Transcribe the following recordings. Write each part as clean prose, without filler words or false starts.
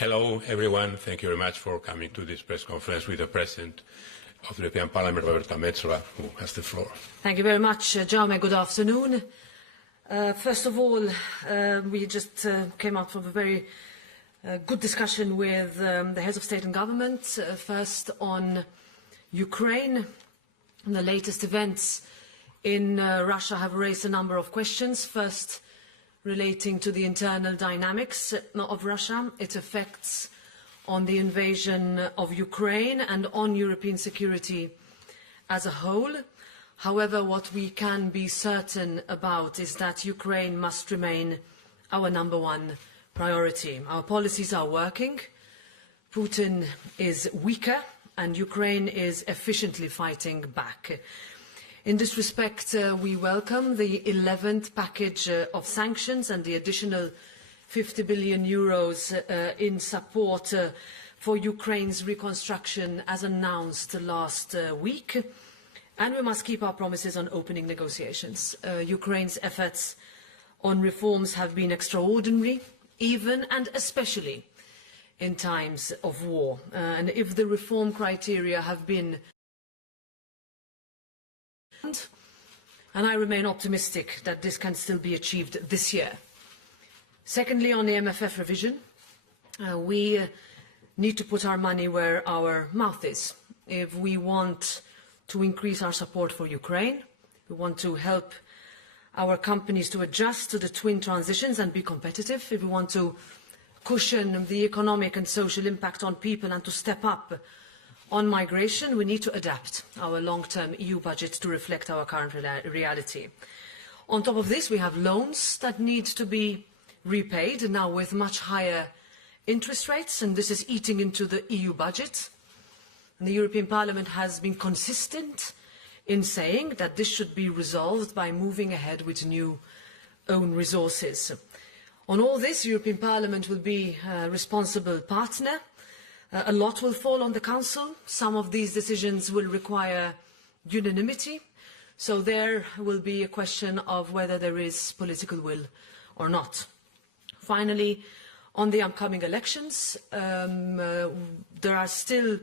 Hello, everyone. Thank you very much for coming to this press conference with the President of the European Parliament, Roberta Metsola, who has the floor. Thank you very much, Jaume. Good afternoon. First of all, we just came out from a very good discussion with the heads of state and government, first on Ukraine. The latest events in Russia have raised a number of questions. First, relating to the internal dynamics of Russia, its effects on the invasion of Ukraine and on European security as a whole. However, what we can be certain about is that Ukraine must remain our #1 priority. Our policies are working. Putin is weaker and Ukraine is efficiently fighting back. In this respect, we welcome the 11th package of sanctions and the additional 50 billion euros in support for Ukraine's reconstruction as announced last week. And we must keep our promises on opening negotiations. Ukraine's efforts on reforms have been extraordinary, even and especially in times of war. And if the reform criteria have been, and I remain optimistic that this can still be achieved this year. Secondly, on the MFF revision, we need to put our money where our mouth is. If we want to increase our support for Ukraine, we want to help our companies to adjust to the twin transitions and be competitive, if we want to cushion the economic and social impact on people and to step up on migration, we need to adapt our long-term EU budget to reflect our current reality. On top of this, we have loans that need to be repaid, now with much higher interest rates, and this is eating into the EU budget. And the European Parliament has been consistent in saying that this should be resolved by moving ahead with new own resources. On all this, the European Parliament will be a responsible partner. A lot will fall on the Council. Some of these decisions will require unanimity. So there will be a question of whether there is political will or not. Finally, on the upcoming elections, there are still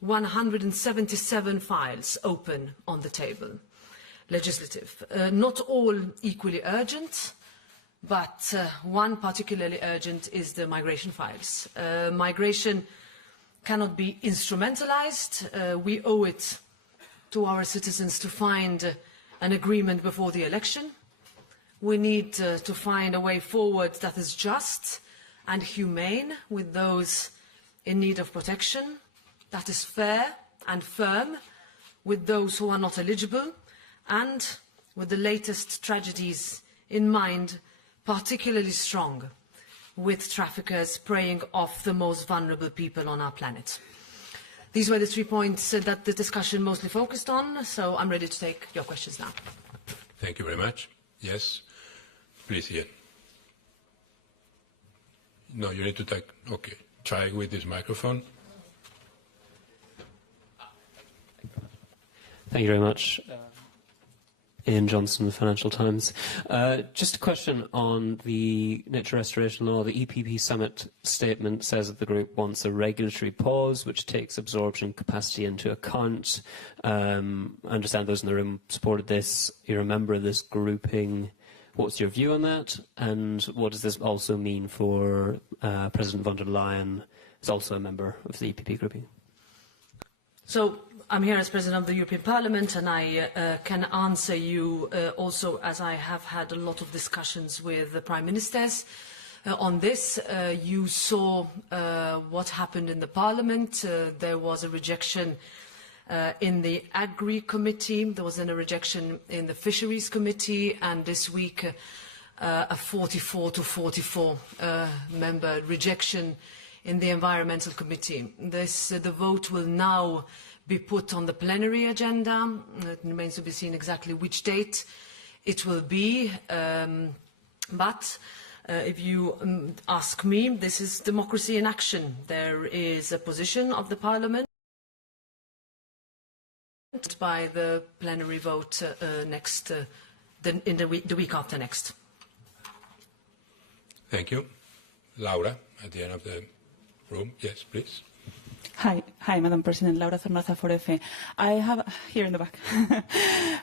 177 files open on the table, legislative. Not all equally urgent, but one particularly urgent is the migration files. Migration cannot be instrumentalized. We owe it to our citizens to find an agreement before the election. We need to find a way forward that is just and humane with those in need of protection, that is fair and firm with those who are not eligible, and with the latest tragedies in mind, particularly strong with traffickers preying off the most vulnerable people on our planet. These were the 3 points that the discussion mostly focused on, so I'm ready to take your questions now. Thank you very much. Yes, please, Ian. No, you need to take, okay, try with this microphone. Thank you very much. Ian Johnson, the Financial Times. Just a question on the nature restoration law. The EPP summit statement says that the group wants a regulatory pause which takes absorption capacity into account. I understand those in the room supported this. You're a member of this grouping. What's your view on that? And what does this also mean for President von der Leyen, who's also a member of the EPP grouping? So I'm here as President of the European Parliament, and I can answer you also as I have had a lot of discussions with the Prime Ministers on this. You saw what happened in the Parliament. There was a rejection in the Agri Committee, there was then a rejection in the Fisheries Committee, and this week a 44 to 44 member rejection in the Environmental Committee. The vote will now be put on the plenary agenda. It remains to be seen exactly which date it will be. But if you ask me, this is democracy in action. There is a position of the Parliament by the plenary vote the week after next. Thank you. Laura, at the end of the room. Yes, please. Hi, Madam President, Laura Zornoza for EFE. I have, here in the back,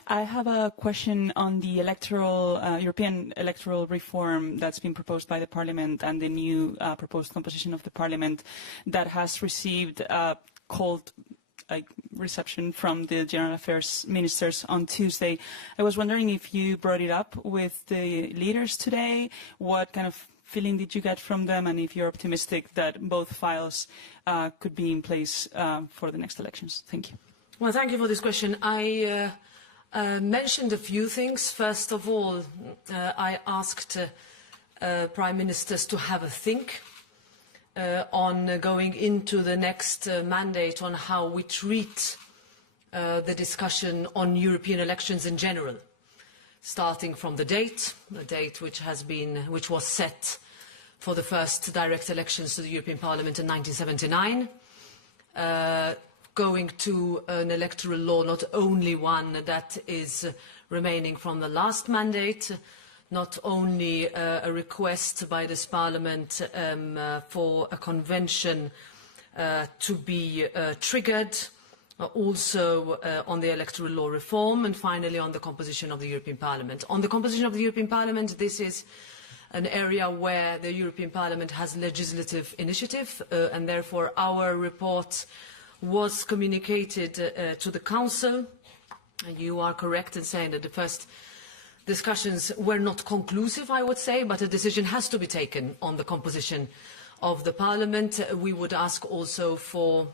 I have a question on the European electoral reform that's been proposed by the Parliament and the new proposed composition of the Parliament that has received a cold reception from the General Affairs Ministers on Tuesday. I was wondering if you brought it up with the leaders today, what kind of feeling did you get from them, and if you're optimistic that both files could be in place for the next elections? Thank you. Well, thank you for this question. I mentioned a few things. First of all, I asked Prime Ministers to have a think on going into the next mandate on how we treat the discussion on European elections in general, starting from the date which was set for the first direct elections to the European Parliament in 1979, going to an electoral law, not only one that is remaining from the last mandate, not only a request by this Parliament for a convention to be triggered, also on the electoral law reform, and finally on the composition of the European Parliament. On the composition of the European Parliament, this is an area where the European Parliament has legislative initiative, and therefore our report was communicated to the Council. You are correct in saying that the first discussions were not conclusive, I would say, but a decision has to be taken on the composition of the Parliament. We would ask also for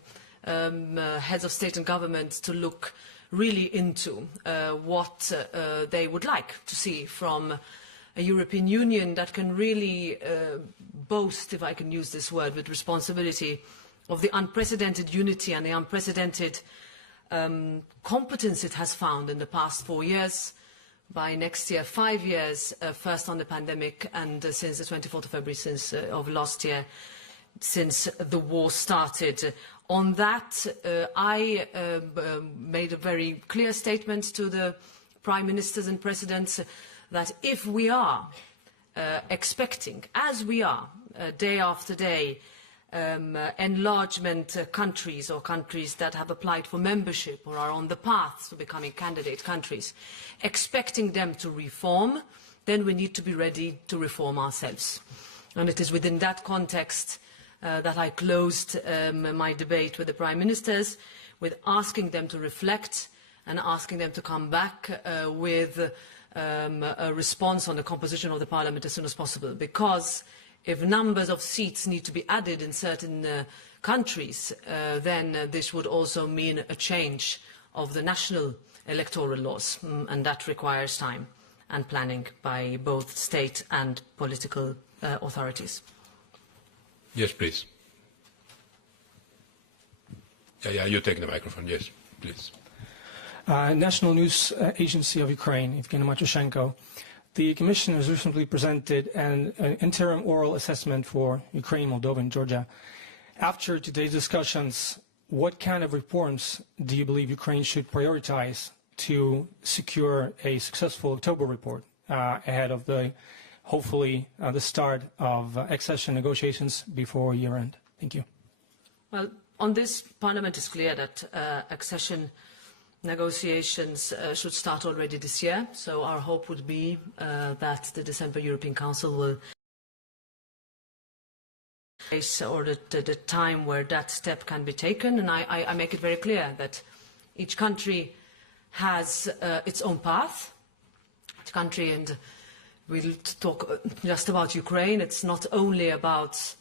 heads of state and government to look really into what they would like to see from a European Union that can really boast, if I can use this word with responsibility, of the unprecedented unity and the unprecedented competence it has found in the past 4 years. By next year, 5 years, first on the pandemic, and since the 24th of February of last year, since the war started. On that, I made a very clear statement to the Prime Ministers and Presidents that if we are expecting, as we are, day after day, enlargement countries or countries that have applied for membership or are on the path to becoming candidate countries, expecting them to reform, then we need to be ready to reform ourselves. And it is within that context that I closed my debate with the Prime Ministers, with asking them to reflect and asking them to come back with a response on the composition of the Parliament as soon as possible. Because if numbers of seats need to be added in certain countries, then this would also mean a change of the national electoral laws, and that requires time and planning by both state and political authorities. Yes, please. Yeah, you take the microphone. Yes, please. National News Agency of Ukraine, Evgeny Matushenko. The Commission has recently presented an interim oral assessment for Ukraine, Moldova, and Georgia. After today's discussions, what kind of reforms do you believe Ukraine should prioritize to secure a successful October report ahead of hopefully the start of accession negotiations before year-end? Thank you. Well, on this, Parliament is clear that accession negotiations should start already this year, so our hope would be that the December European Council will or the time where that step can be taken, and I make it very clear that each country has its own path. Each country, and we'll talk just about Ukraine, it's not only about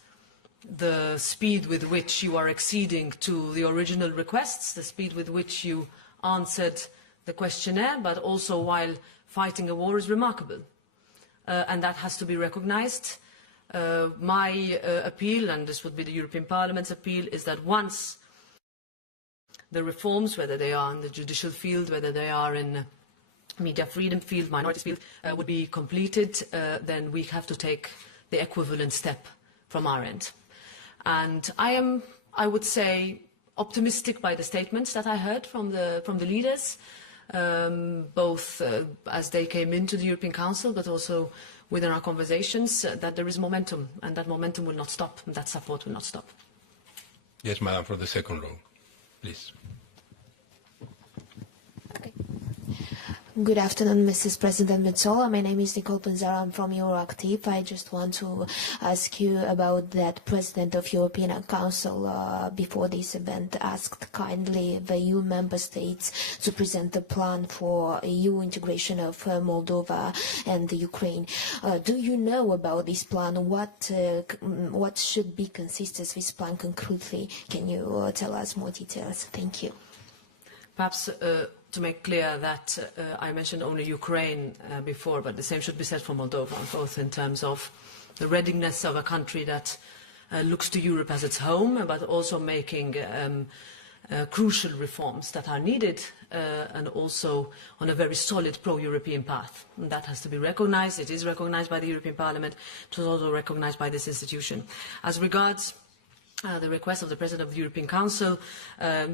the speed with which you are acceding to the original requests, the speed with which you answered the questionnaire, but also while fighting a war is remarkable. And that has to be recognized. My appeal, and this would be the European Parliament's appeal, is that once the reforms, whether they are in the judicial field, whether they are in media freedom field, minorities field, would be completed, then we have to take the equivalent step from our end. And I would say, optimistic by the statements that I heard from the leaders, both as they came into the European Council, but also within our conversations, that there is momentum, and that momentum will not stop, and that support will not stop. Yes, madam, for the second row, please. Okay. Good afternoon, Mrs. President Metsola. My name is Nicole Panzara. I'm from Euroactiv. I just want to ask you about that President of European Council before this event asked kindly the EU member states to present a plan for EU integration of Moldova and the Ukraine. Do you know about this plan? What should be consisted with this plan concretely? Can you tell us more details? Thank you. Perhaps to make clear that I mentioned only Ukraine before, but the same should be said for Moldova, both in terms of the readiness of a country that looks to Europe as its home, but also making crucial reforms that are needed and also on a very solid pro-European path. And that has to be recognized. It is recognized by the European Parliament. It was also recognized by this institution. As regards the request of the President of the European Council,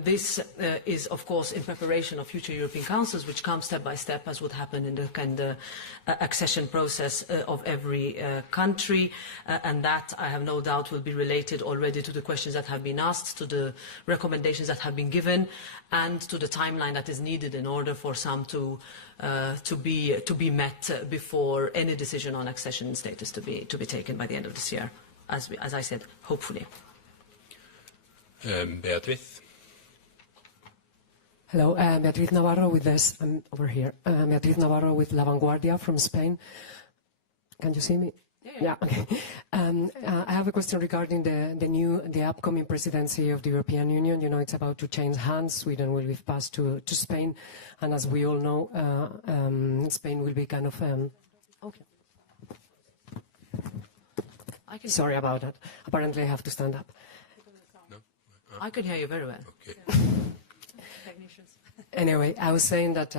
this is, of course, in preparation of future European Councils, which come step by step, as would happen in the kind of accession process of every country, and that, I have no doubt, will be related already to the questions that have been asked, to the recommendations that have been given, and to the timeline that is needed in order for some to be met before any decision on accession status to be taken by the end of this year, as I said, hopefully. Beatriz. Hello, Beatriz Navarro with this. I'm over here. Beatriz Navarro with La Vanguardia from Spain. Can you see me? Yeah, okay. I have a question regarding the upcoming presidency of the European Union. You know, it's about to change hands. Sweden will be passed to Spain. And as we all know, Spain will be kind of... okay. Sorry about that. Apparently I have to stand up. I can hear you very well. Okay. Anyway, I was saying that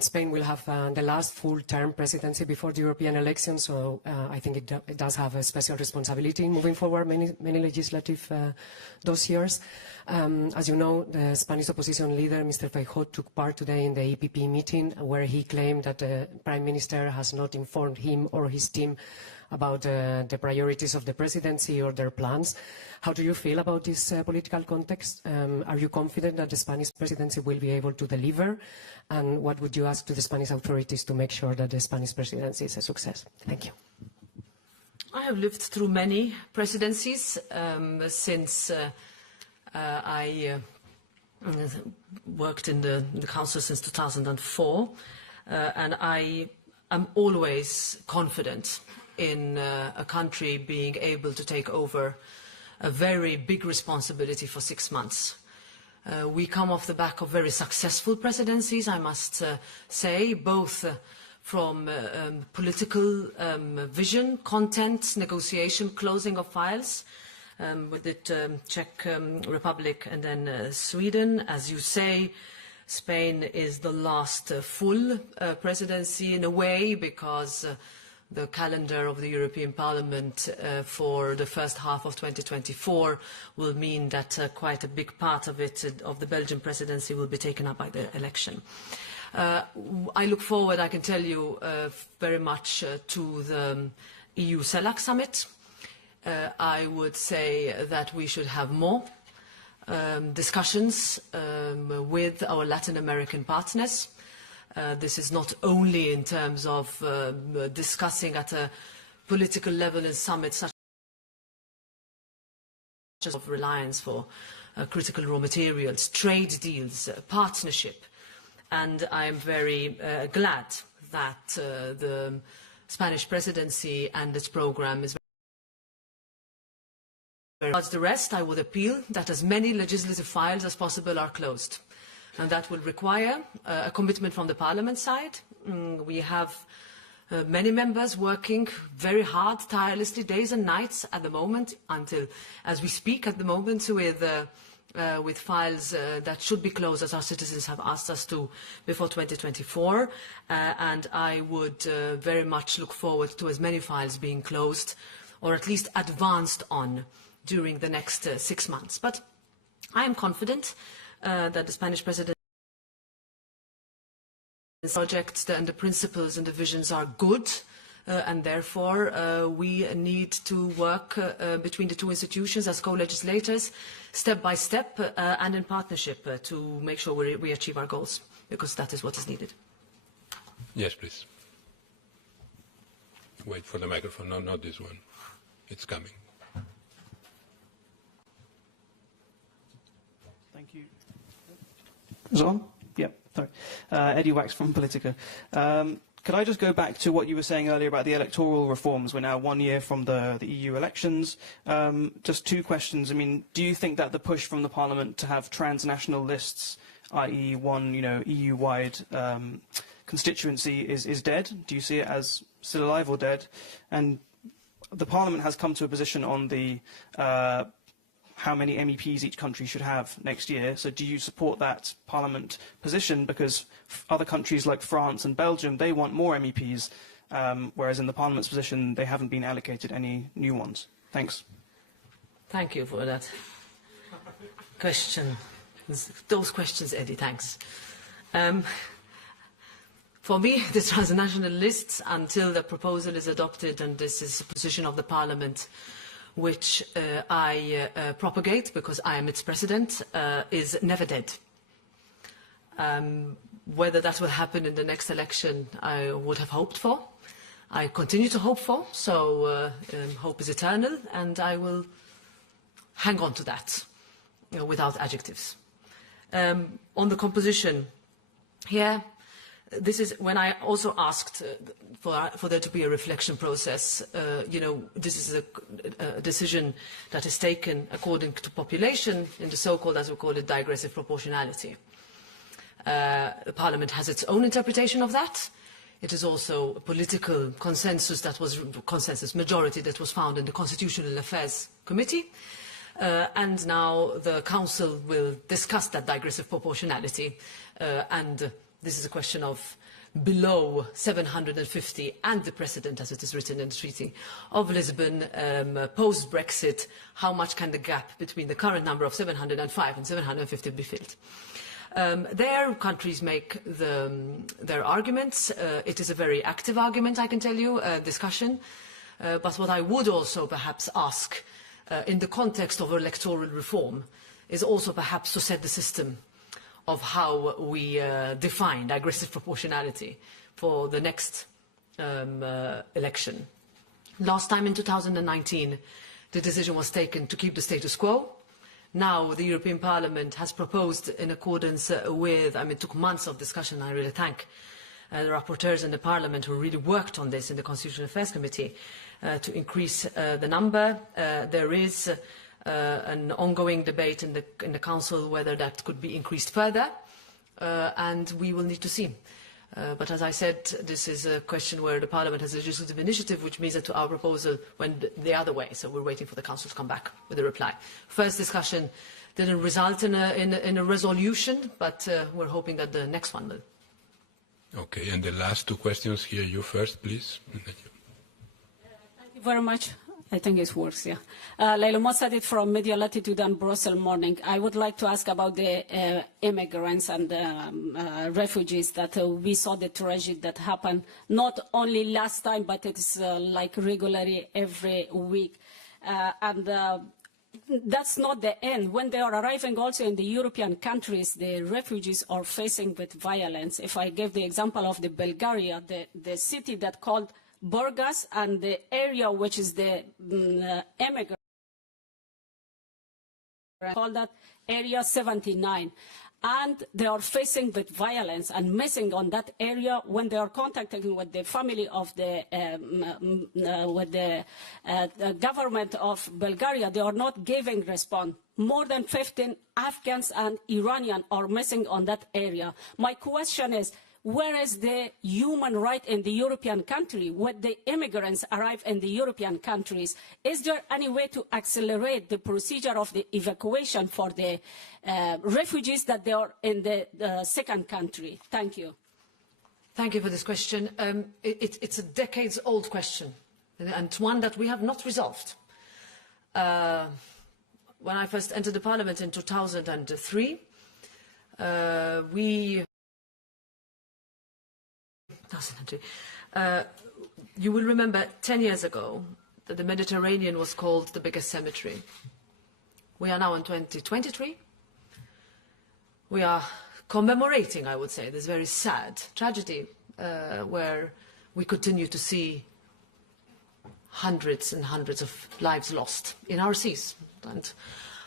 Spain will have the last full-term presidency before the European elections, so I think it does have a special responsibility in moving forward many legislative dossiers. As you know, the Spanish opposition leader, Mr. Feijóo, took part today in the EPP meeting where he claimed that the Prime Minister has not informed him or his team about the priorities of the presidency or their plans. How do you feel about this political context? Are you confident that the Spanish presidency will be able to deliver? And what would you ask to the Spanish authorities to make sure that the Spanish presidency is a success? Thank you. I have lived through many presidencies since I worked in the Council since 2004, and I am always confident in a country being able to take over a very big responsibility for 6 months. We come off the back of very successful presidencies, I must say, both from political vision, content, negotiation, closing of files, with the Czech Republic and then Sweden. As you say, Spain is the last full presidency in a way, because the calendar of the European Parliament for the first half of 2024 will mean that quite a big part of it, of the Belgian presidency, will be taken up by the election. I look forward, I can tell you, very much to the EU CELAC summit. I would say that we should have more discussions with our Latin American partners. This is not only in terms of discussing at a political level in summits such as of reliance for critical raw materials, trade deals, partnership. And I am very glad that the Spanish presidency and its program is very much. The rest, I would appeal that as many legislative files as possible are closed. And that will require a commitment from the Parliament side. We have many members working very hard, tirelessly, days and nights at the moment, until, as we speak at the moment, with files that should be closed, as our citizens have asked us to, before 2024. And I would very much look forward to as many files being closed, or at least advanced on, during the next 6 months. But I am confident that the Spanish presidency projects and the principles and the visions are good. and therefore we need to work between the two institutions as co-legislators, step by step and in partnership to make sure we achieve our goals, because that is what is needed. Yes, please. Wait for the microphone. No, not this one. It's coming. Thank you. Is it on? Yeah, sorry. Eddie Wax from Politica. Could I just go back to what you were saying earlier about the electoral reforms? We're now 1 year from the EU elections. Just two questions. I mean, do you think that the push from the Parliament to have transnational lists, i.e. one, EU-wide constituency is dead? Do you see it as still alive or dead? And the Parliament has come to a position on the how many MEPs each country should have next year. So do you support that Parliament position? Because other countries like France and Belgium, they want more MEPs, whereas in the Parliament's position, they haven't been allocated any new ones. Thanks. Thank you for that question. Those questions, Eddie, thanks. For me, the transnational lists, until the proposal is adopted, and this is the position of the Parliament, which I propagate because I am its president, is never dead. Whether that will happen in the next election, I would have hoped for. I continue to hope for, so hope is eternal, and I will hang on to that, without adjectives. On the composition, here, this is when I also asked for there to be a reflection process. This is a decision that is taken according to population in the so-called, as we call it, digressive proportionality. The Parliament has its own interpretation of that. It is also a political consensus majority that was found in the Constitutional Affairs Committee. And now the Council will discuss that digressive proportionality, and this is a question of below 750 and the precedent, as it is written in the Treaty of Lisbon, post-Brexit, how much can the gap between the current number of 705 and 750 be filled? There, countries make their arguments. It is a very active argument, I can tell you, discussion. But what I would also perhaps ask, in the context of electoral reform, is also perhaps to set the system of how we define digressive proportionality for the next election. Last time in 2019, the decision was taken to keep the status quo. Now the European Parliament has proposed, in accordance with, it took months of discussion, I really thank the rapporteurs in the Parliament who really worked on this in the Constitutional Affairs Committee, to increase the number. There is an ongoing debate in the Council whether that could be increased further, and we will need to see. But as I said, this is a question where the Parliament has a legislative initiative, which means that our proposal went the other way, so we're waiting for the Council to come back with a reply. First discussion didn't result in a resolution, but we're hoping that the next one will. Okay, and the last two questions here, you first, please. Thank you very much. I think it works, yeah. Leila Mossadegh from Media Latitude and Brussels Morning. I would like to ask about the immigrants and refugees that we saw the tragedy that happened not only last time, but it's like regularly every week. That's not the end. When they are arriving also in the European countries, the refugees are facing with violence. If I give the example of the Bulgaria, the city that called Burgas and the area which is the immigrant, call that area 79. And they are facing with violence and missing on that area when they are contacting with the family of the government of Bulgaria. They are not giving response. More than 15 Afghans and Iranians are missing on that area. My question is, where is the human right in the European country when the immigrants arrive in the European countries? Is there any way to accelerate the procedure of the evacuation for the refugees that they are in the second country? Thank you. Thank you for this question. It's a decades-old question, and one that we have not resolved. When I first entered the Parliament in 2003, we You will remember 10 years ago that the Mediterranean was called the biggest cemetery. We are now in 2023. We are commemorating, I would say, this very sad tragedy where we continue to see hundreds and hundreds of lives lost in our seas. And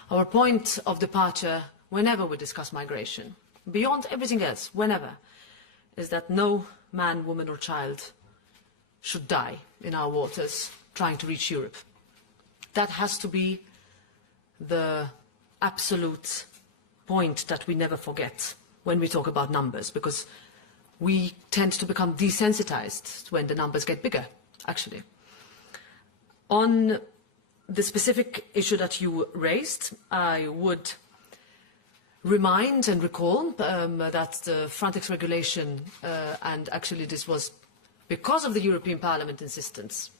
our point of departure, whenever we discuss migration, beyond everything else, whenever, is that no man, woman or child should die in our waters trying to reach Europe. That has to be the absolute point that we never forget when we talk about numbers, because we tend to become desensitized when the numbers get bigger, actually. On the specific issue that you raised, I would remind and recall that the Frontex regulation, and actually this was because of the European Parliament insistence,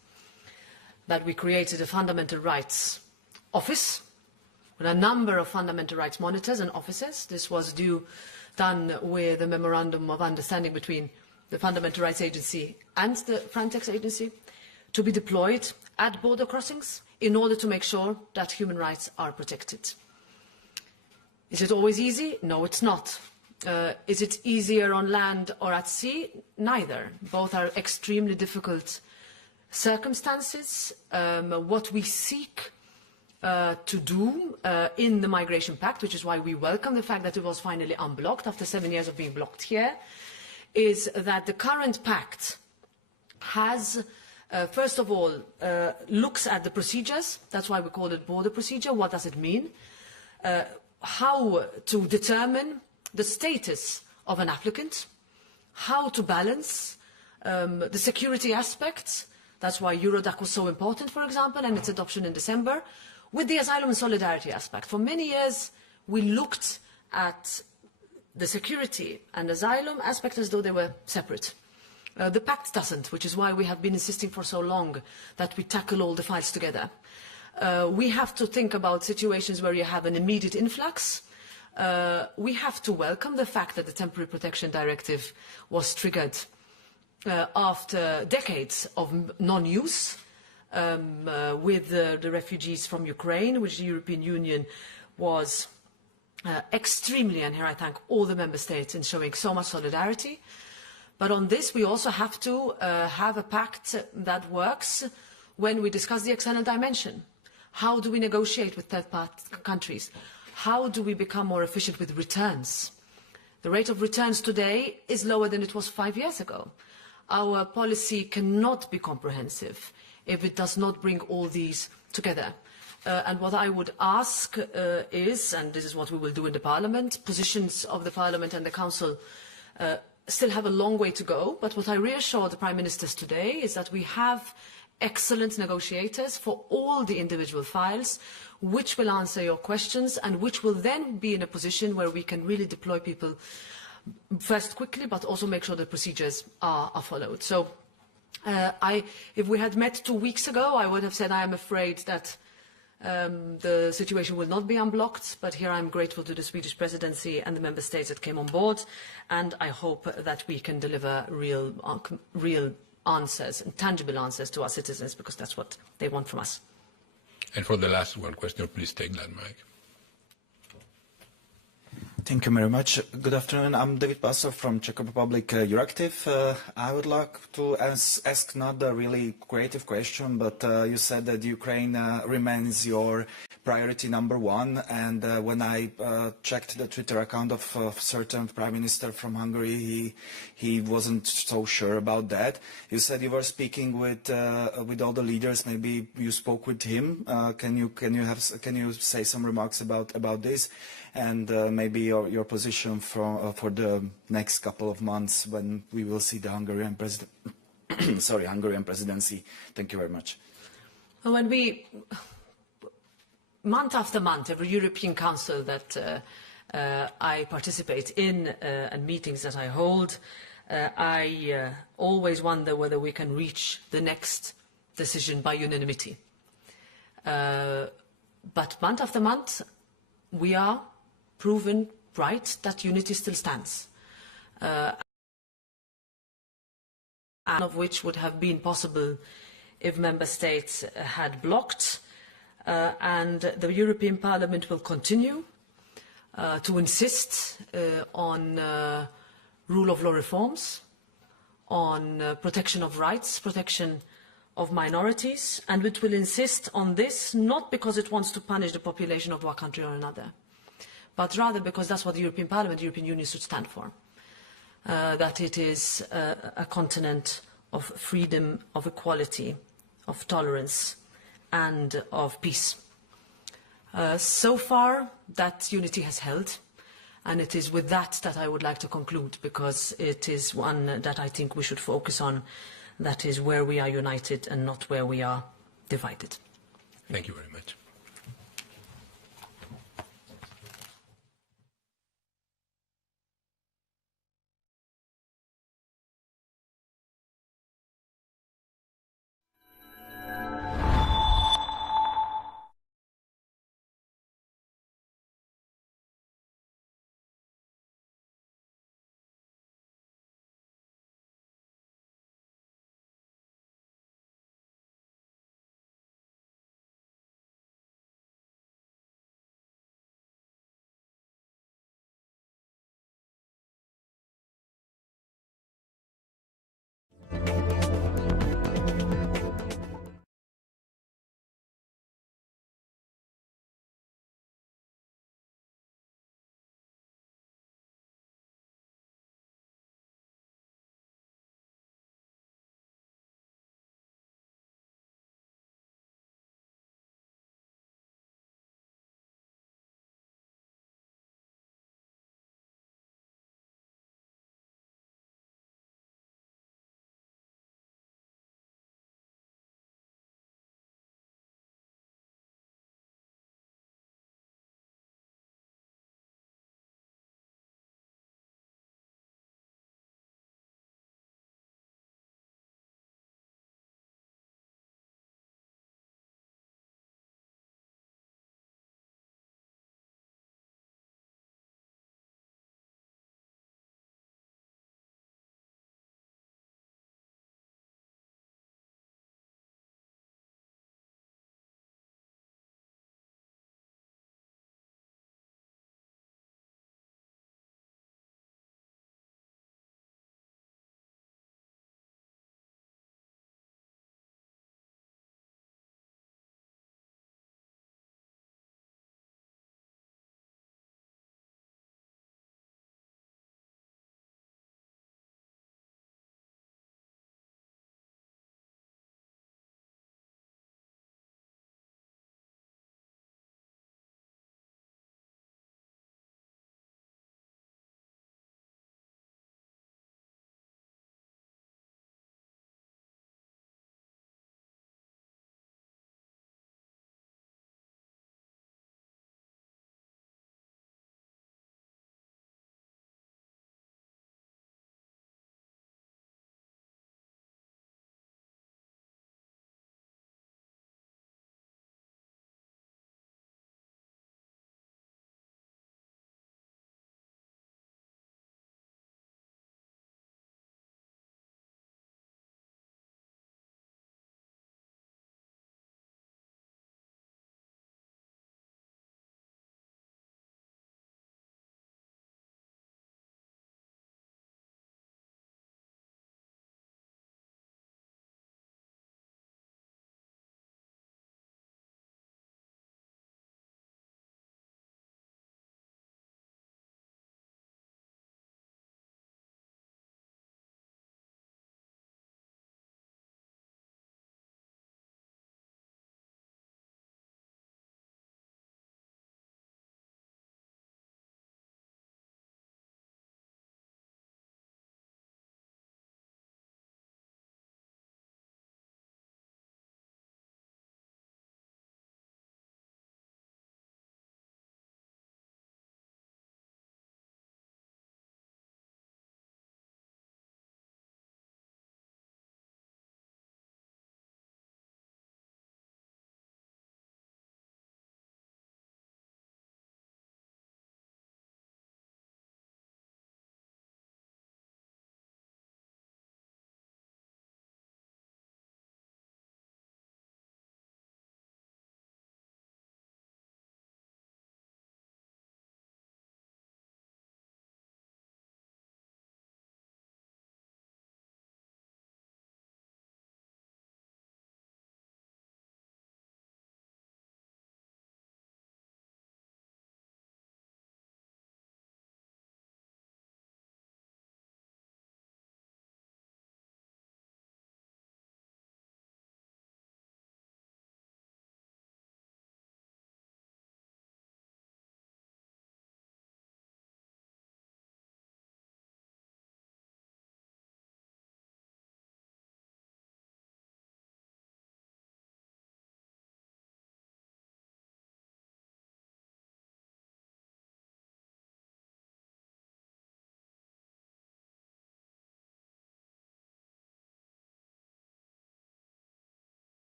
that we created a fundamental rights office with a number of fundamental rights monitors and officers. This was done with a memorandum of understanding between the Fundamental Rights Agency and the Frontex agency to be deployed at border crossings in order to make sure that human rights are protected. Is it always easy? No, it's not. Is it easier on land or at sea? Neither. Both are extremely difficult circumstances. What we seek to do in the Migration Pact, which is why we welcome the fact that it was finally unblocked after 7 years of being blocked here, is that the current pact has, first of all, looks at the procedures. That's why we call it border procedure. What does it mean? How to determine the status of an applicant, how to balance the security aspects. That's why Eurodac was so important, for example, and its adoption in December, with the asylum and solidarity aspect. For many years, we looked at the security and asylum aspect as though they were separate. The pact doesn't, which is why we have been insisting for so long that we tackle all the files together. We have to think about situations where you have an immediate influx. We have to welcome the fact that the Temporary Protection Directive was triggered after decades of non-use with the refugees from Ukraine, which the European Union was extremely, and here I thank all the member states in showing so much solidarity. But on this, we also have to have a pact that works when we discuss the external dimension. How do we negotiate with third-party countries? How do we become more efficient with returns? The rate of returns today is lower than it was 5 years ago. Our policy cannot be comprehensive if it does not bring all these together. And what I would ask is, and this is what we will do in the Parliament, positions of the Parliament and the Council still have a long way to go, but what I reassure the Prime Ministers today is that we have excellent negotiators for all the individual files, which will answer your questions and which will then be in a position where we can really deploy people first quickly, but also make sure the procedures are followed. So if we had met 2 weeks ago, I would have said I am afraid that the situation will not be unblocked, but here I'm grateful to the Swedish presidency and the member states that came on board, and I hope that we can deliver real answers and tangible answers to our citizens, because that's what they want from us. And for the last one question, please take that mic. Thank you very much. Good afternoon. I'm David Pasov from Czech Republic, Euractiv. I would like to ask not a really creative question, but you said that Ukraine remains your priority #1. And when I checked the Twitter account of a certain Prime Minister from Hungary, he wasn't so sure about that. You said you were speaking with all the leaders. Maybe you spoke with him. Can you say some remarks about this? And maybe your position for the next couple of months when we will see the Hungarian Hungarian presidency. Thank you very much. When we, month after month, every European Council that I participate in and meetings that I hold, I always wonder whether we can reach the next decision by unanimity. But month after month, we are proven right that unity still stands. and of which would have been possible if member states had blocked. And the European Parliament will continue to insist on rule of law reforms, on protection of rights, protection of minorities, and it will insist on this not because it wants to punish the population of one country or another, but rather because that's what the European Parliament, the European Union should stand for. That it is a continent of freedom, of equality, of tolerance, and of peace. So far, that unity has held, and it is with that I would like to conclude, because it is one that I think we should focus on. That is where we are united and not where we are divided. Thank you very much.